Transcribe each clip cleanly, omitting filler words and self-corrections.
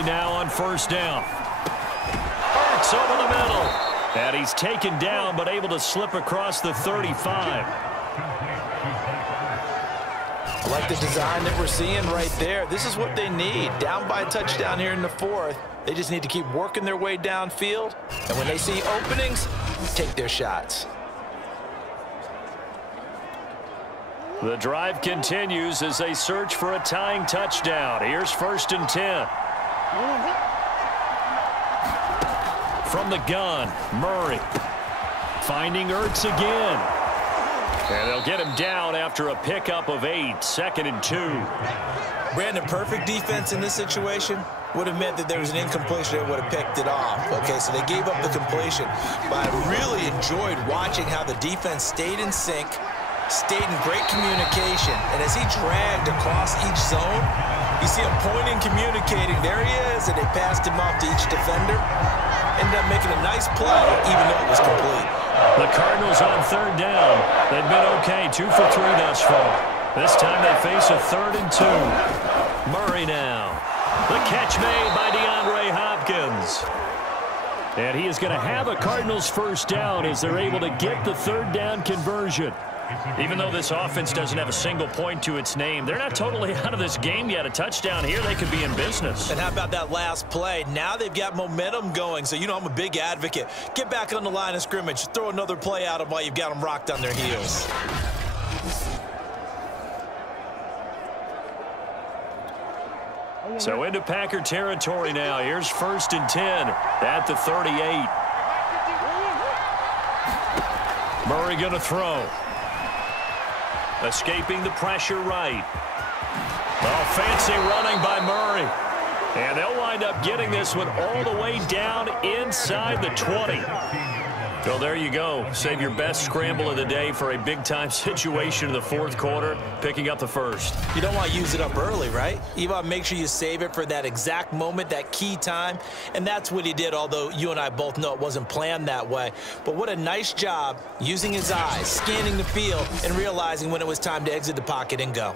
Murray now on first down. Hurts over the middle. And he's taken down, but able to slip across the 35. I like the design that we're seeing right there. This is what they need. Down by a touchdown here in the fourth. They just need to keep working their way downfield. And when they see openings, take their shots. The drive continues as they search for a tying touchdown. Here's 1st and 10. From the gun, Murray. Finding Ertz again. And they'll get him down after a pickup of 8, 2nd and 2. Brandon, perfect defense in this situation would have meant that there was an incompletion that would have picked it off. Okay, so they gave up the completion. But I really enjoyed watching how the defense stayed in sync, stayed in great communication. And as he dragged across each zone, you see him pointing, communicating. There he is, and they passed him off to each defender. Ended up making a nice play, even though it was complete. The Cardinals on 3rd down. They've been okay, 2 for 3 thus far. This time they face a 3rd and 2. Murray now. The catch made by DeAndre Hopkins. And he is going to have a Cardinals first down as they're able to get the 3rd down conversion. Even though this offense doesn't have a single point to its name, they're not totally out of this game yet. A touchdown here, they could be in business. And how about that last play? Now they've got momentum going. So, you know, I'm a big advocate. Get back on the line of scrimmage. Throw another play at them while you've got them rocked on their heels. So into Packer territory now. Here's 1st and 10 at the 38. Murray going to throw. Escaping the pressure right. Oh, fancy running by Murray. And they'll wind up getting this one all the way down inside the 20. So there you go. Save your best scramble of the day for a big-time situation in the 4th quarter, picking up the 1st. You don't want to use it up early, right? You want to make sure you save it for that exact moment, that key time. And that's what he did, although you and I both know it wasn't planned that way. But what a nice job using his eyes, scanning the field, and realizing when it was time to exit the pocket and go.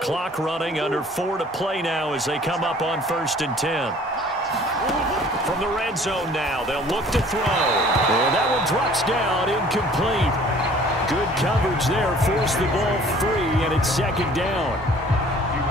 Clock running, under 4 to play now as they come up on 1st and 10. From the red zone now, they'll look to throw. And that one drops down, incomplete. Good coverage there, forced the ball free, and it's 2nd down.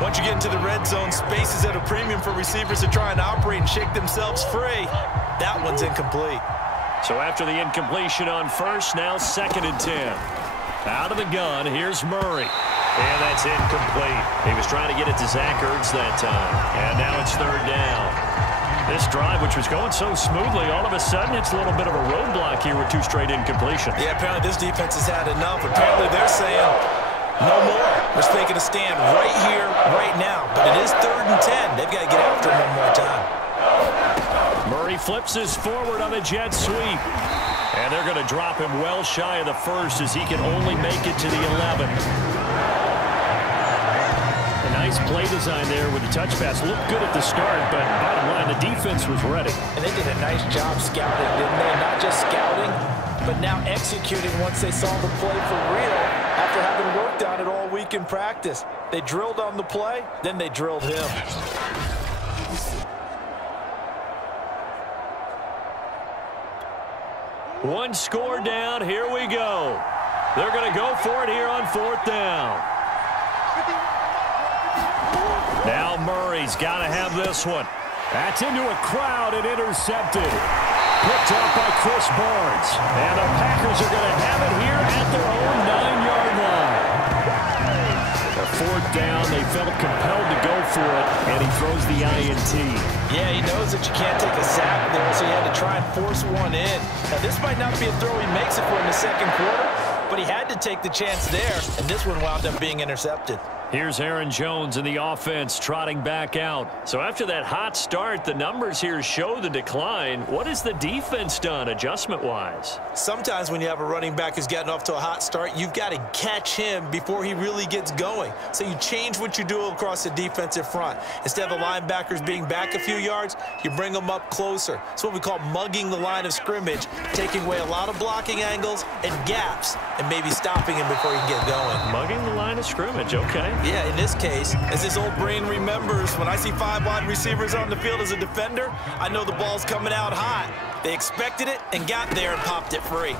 Once you get into the red zone, space is at a premium for receivers to try and operate and shake themselves free. That one's incomplete. So after the incompletion on 1st, now 2nd and 10. Out of the gun, here's Murray. And that's incomplete. He was trying to get it to Zach Ertz that time. And now it's 3rd down. This drive, which was going so smoothly, all of a sudden it's a little bit of a roadblock here with 2 straight incompletions. Yeah, apparently this defense has had enough. Apparently they're saying, no more. We're taking a stand right here, right now. But it is 3rd and 10. They've got to get after him one more time. Murray flips his forward on a jet sweep. And they're going to drop him well shy of the 1st as he can only make it to the 11. Nice play design there with the touch pass. Looked good at the start, but bottom line, the defense was ready. And they did a nice job scouting, didn't they? Not just scouting, but now executing once they saw the play for real after having worked on it all week in practice. They drilled on the play, then they drilled him. One score down. Here we go. They're going to go for it here on 4th down. Now Murray's got to have this one. That's into a crowd and intercepted. Picked up by Chris Barnes. And the Packers are going to have it here at their own 9-yard line. A 4th down, they felt compelled to go for it, and he throws the INT. Yeah, he knows that you can't take a sack there, so he had to try and force one in. Now, this might not be a throw he makes it for in the 2nd quarter, but he had to take the chance there, and this one wound up being intercepted. Here's Aaron Jones in the offense trotting back out. So after that hot start, the numbers here show the decline. What has the defense done adjustment-wise? Sometimes when you have a running back who's gotten off to a hot start, you've got to catch him before he really gets going. So you change what you do across the defensive front. Instead of the linebackers being back a few yards, you bring them up closer. It's what we call mugging the line of scrimmage, taking away a lot of blocking angles and gaps, and maybe stopping him before he can get going. Mugging the line of scrimmage, okay. Yeah, in this case, as his old brain remembers, when I see 5 wide receivers on the field as a defender, I know the ball's coming out hot. They expected it and got there and popped it free.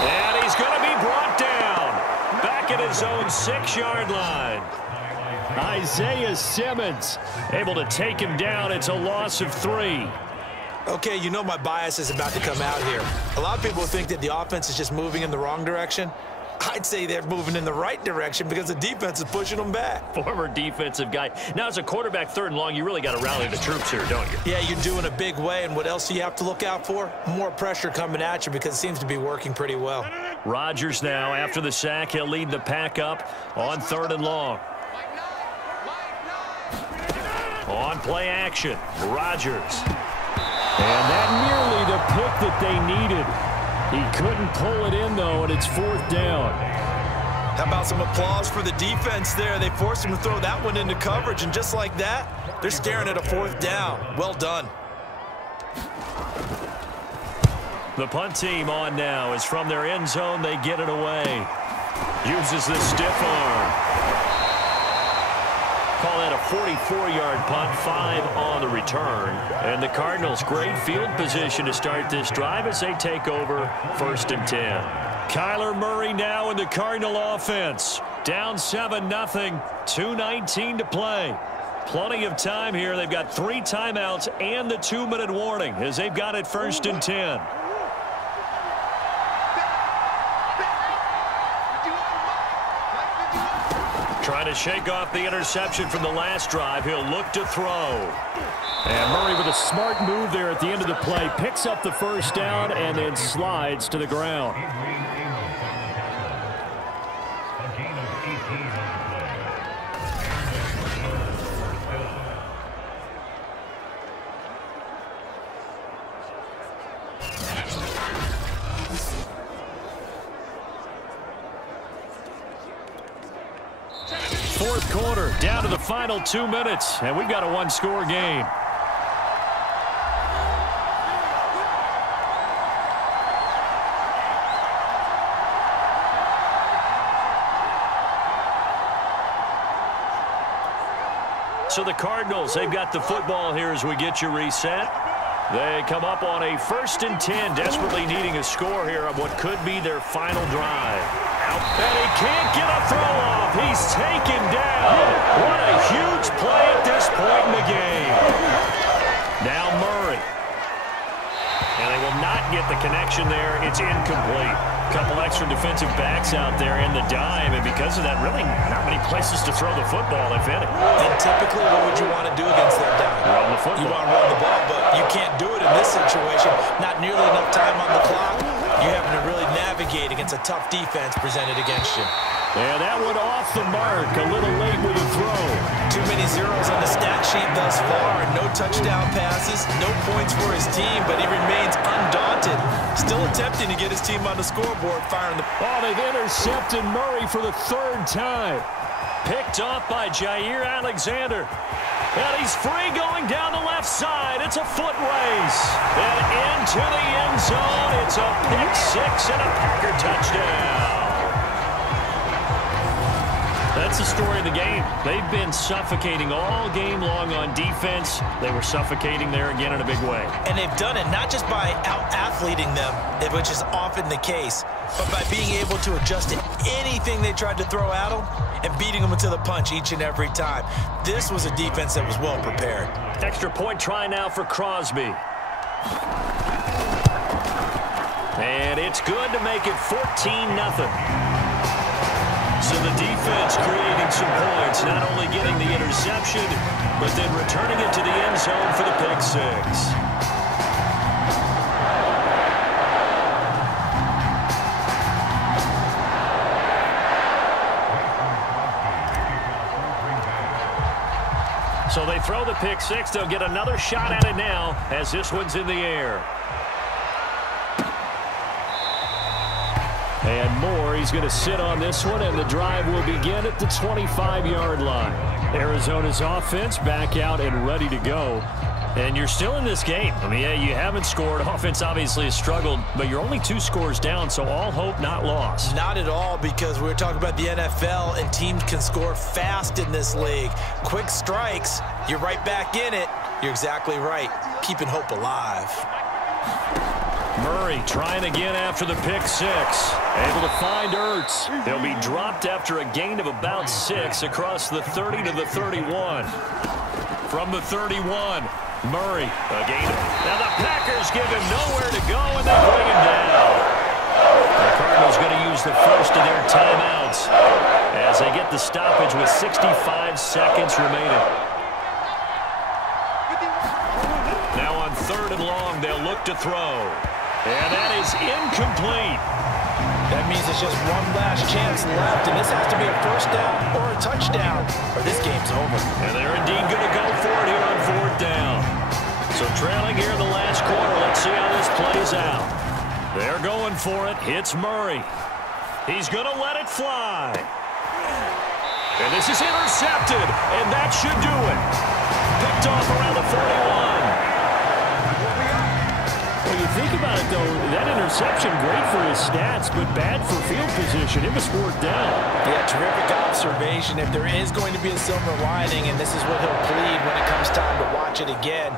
And he's going to be brought down. Back at his own 6-yard line. Isaiah Simmons able to take him down. It's a loss of 3. Okay, you know my bias is about to come out here. A lot of people think that the offense is just moving in the wrong direction. I'd say they're moving in the right direction because the defense is pushing them back. Former defensive guy. Now, as a quarterback, 3rd and long, you really got to rally the troops here, don't you? Yeah, you do in a big way. And what else do you have to look out for? More pressure coming at you because it seems to be working pretty well. Rodgers now, after the sack, he'll lead the pack up on 3rd and long. On play action, Rodgers. And that nearly the pick that they needed. He couldn't pull it in, though, and it's 4th down. How about some applause for the defense there? They forced him to throw that one into coverage, and just like that, they're staring at a 4th down. Well done. The punt team on now is from their end zone. They get it away. Uses the stiff arm. Call that a 44-yard punt, 5 on the return. And the Cardinals, great field position to start this drive as they take over 1st and 10. Kyler Murray now in the Cardinal offense. Down 7-0, 2:19 to play. Plenty of time here. They've got 3 timeouts and the 2-minute warning as they've got it 1st and 10. Trying to shake off the interception from the last drive. He'll look to throw. And Murray with a smart move there at the end of the play. Picks up the 1st down and then slides to the ground. Fourth quarter, down to the final 2 minutes, and we've got a 1-score game. So the Cardinals, they've got the football here as we get you reset. They come up on a 1st and 10, desperately needing a score here on what could be their final drive. And he can't get a throw off. He's taken down. What a huge play at this point in the game. Now Murray. And they will not get the connection there. It's incomplete. Couple extra defensive backs out there in the dime, and because of that, really not many places to throw the football, if any. And typically, what would you want to do against that dime? Run the football. You want to run the ball, but you can't do it in this situation. Not nearly enough time on the clock. You having to really navigate against a tough defense presented against you. Yeah, that one off the mark. A little late with the throw. Too many zeros on the stat sheet thus far. No touchdown passes, no points for his team, but he remains undaunted. Still attempting to get his team on the scoreboard, firing the... Oh, they've intercepted Murray for the 3rd time. Picked off by Jair Alexander. And he's free going down the left side. It's a foot race. And into the end zone. It's a pick 6 and a Packer touchdown. That's the story of the game. They've been suffocating all game long on defense. They were suffocating there again in a big way. And they've done it not just by out-athleting them, which is often the case, but by being able to adjust to anything they tried to throw at them and beating them into the punch each and every time. This was a defense that was well prepared. Extra point try now for Crosby. And it's good to make it 14-0. So the defense creating some points, not only getting the interception, but then returning it to the end zone for the pick 6. So they throw the pick 6. They'll get another shot at it now as this one's in the air. And Moore, he's going to sit on this one, and the drive will begin at the 25-yard line. Arizona's offense back out and ready to go. And you're still in this game. I mean, yeah, you haven't scored. Offense obviously has struggled, but you're only 2 scores down, so all hope not lost. Not at all, because we're talking about the NFL, and teams can score fast in this league. Quick strikes, you're right back in it. You're exactly right. Keeping hope alive. Murray trying again after the pick 6. Able to find Ertz. He'll be dropped after a gain of about 6 across the 30 to the 31. From the 31, Murray again. Now the Packers give him nowhere to go, and they bring him down. The Cardinals going to use the first of their timeouts as they get the stoppage with 65 seconds remaining. Now on 3rd and long, they'll look to throw. And that is incomplete. That means it's just one last chance left, and this has to be a first down or a touchdown, or this game's over. And they're indeed going to go for it here on 4th down. So trailing here in the last quarter, let's see how this plays out. They're going for it. It's Murray. He's going to let it fly. And this is intercepted, and that should do it. Picked off around the 41. Well, you think about it, though, that interception, great for his stats, but bad for field position. It was 4th down. Yeah, terrific observation. If there is going to be a silver lining, and this is what he'll plead when it comes time to watch it again,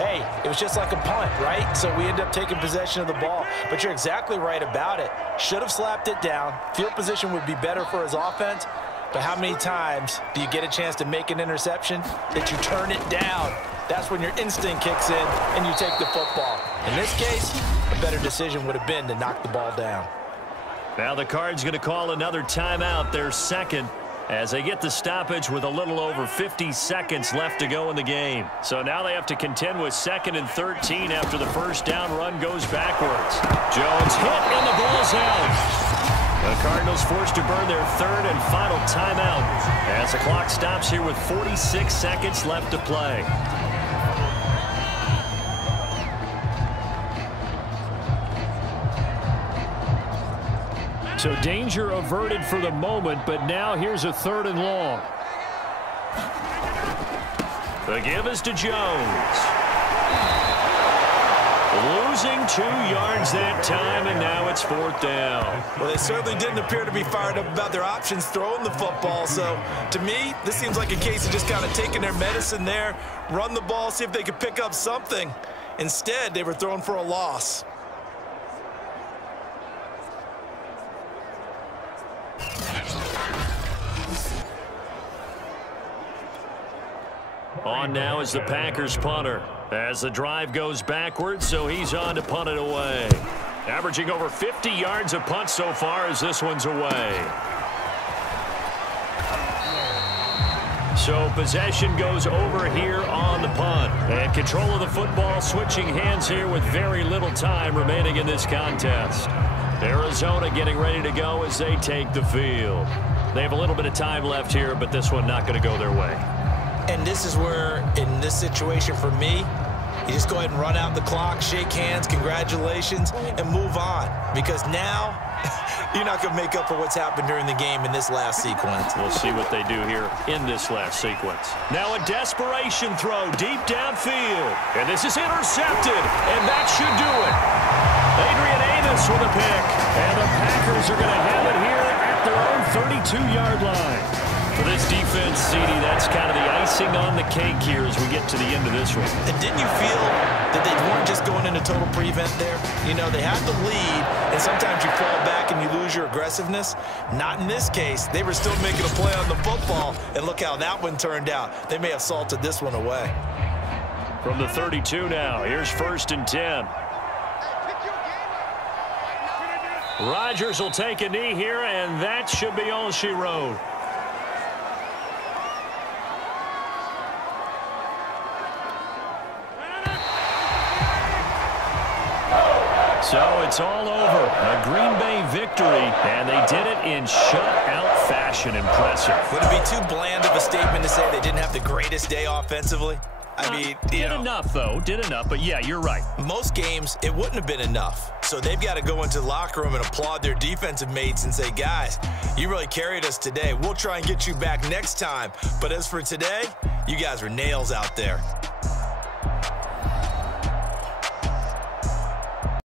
hey, it was just like a punt, right? So we end up taking possession of the ball. But you're exactly right about it. Should have slapped it down. Field position would be better for his offense. But how many times do you get a chance to make an interception that you turn it down? That's when your instinct kicks in and you take the football. In this case, a better decision would have been to knock the ball down. Now the Cards going to call another timeout, their second, as they get the stoppage with a little over 50 seconds left to go in the game. So now they have to contend with 2nd and 13 after the first down run goes backwards. Jones hit and the ball's out. The Cardinals forced to burn their 3rd and final timeout as the clock stops here with 46 seconds left to play. So danger averted for the moment, but now here's a 3rd and long. The give is to Jones. Losing 2 yards that time, and now it's 4th down. Well, they certainly didn't appear to be fired up about their options throwing the football. So, to me, this seems like a case of just kind of taking their medicine there, run the ball, see if they could pick up something. Instead, they were throwing for a loss. On now is the Packers punter as the drive goes backwards, so he's on to punt it away. Averaging over 50 yards a punt so far as this one's away. So possession goes over here on the punt. And control of the football switching hands here with very little time remaining in this contest. Arizona getting ready to go as they take the field. They have a little bit of time left here, but this one not going to go their way. And this is where, in this situation for me, you just go ahead and run out the clock, shake hands, congratulations, and move on. Because now, you're not going to make up for what's happened during the game in this last sequence. We'll see what they do here in this last sequence. Now a desperation throw deep downfield. And this is intercepted, and that should do it. Adrian Amos with a pick. And the Packers are going to have it here at their own 32-yard line. For this defense, CD, that's kind of the icing on the cake here as we get to the end of this one. And didn't you feel that they weren't just going into total prevent there? You know, they had the lead, and sometimes you fall back and you lose your aggressiveness. Not in this case. They were still making a play on the football, and look how that one turned out. They may have salted this one away. From the 32 now, here's 1st and 10. Rodgers will take a knee here, and that should be all she wrote. So it's all over. A Green Bay victory, and they did it in shutout fashion. Impressive. Would it be too bland of a statement to say they didn't have the greatest day offensively? I mean, did enough, though. Did enough, but yeah, you're right. Most games, it wouldn't have been enough. So they've got to go into the locker room and applaud their defensive mates and say, guys, you really carried us today. We'll try and get you back next time. But as for today, you guys were nails out there.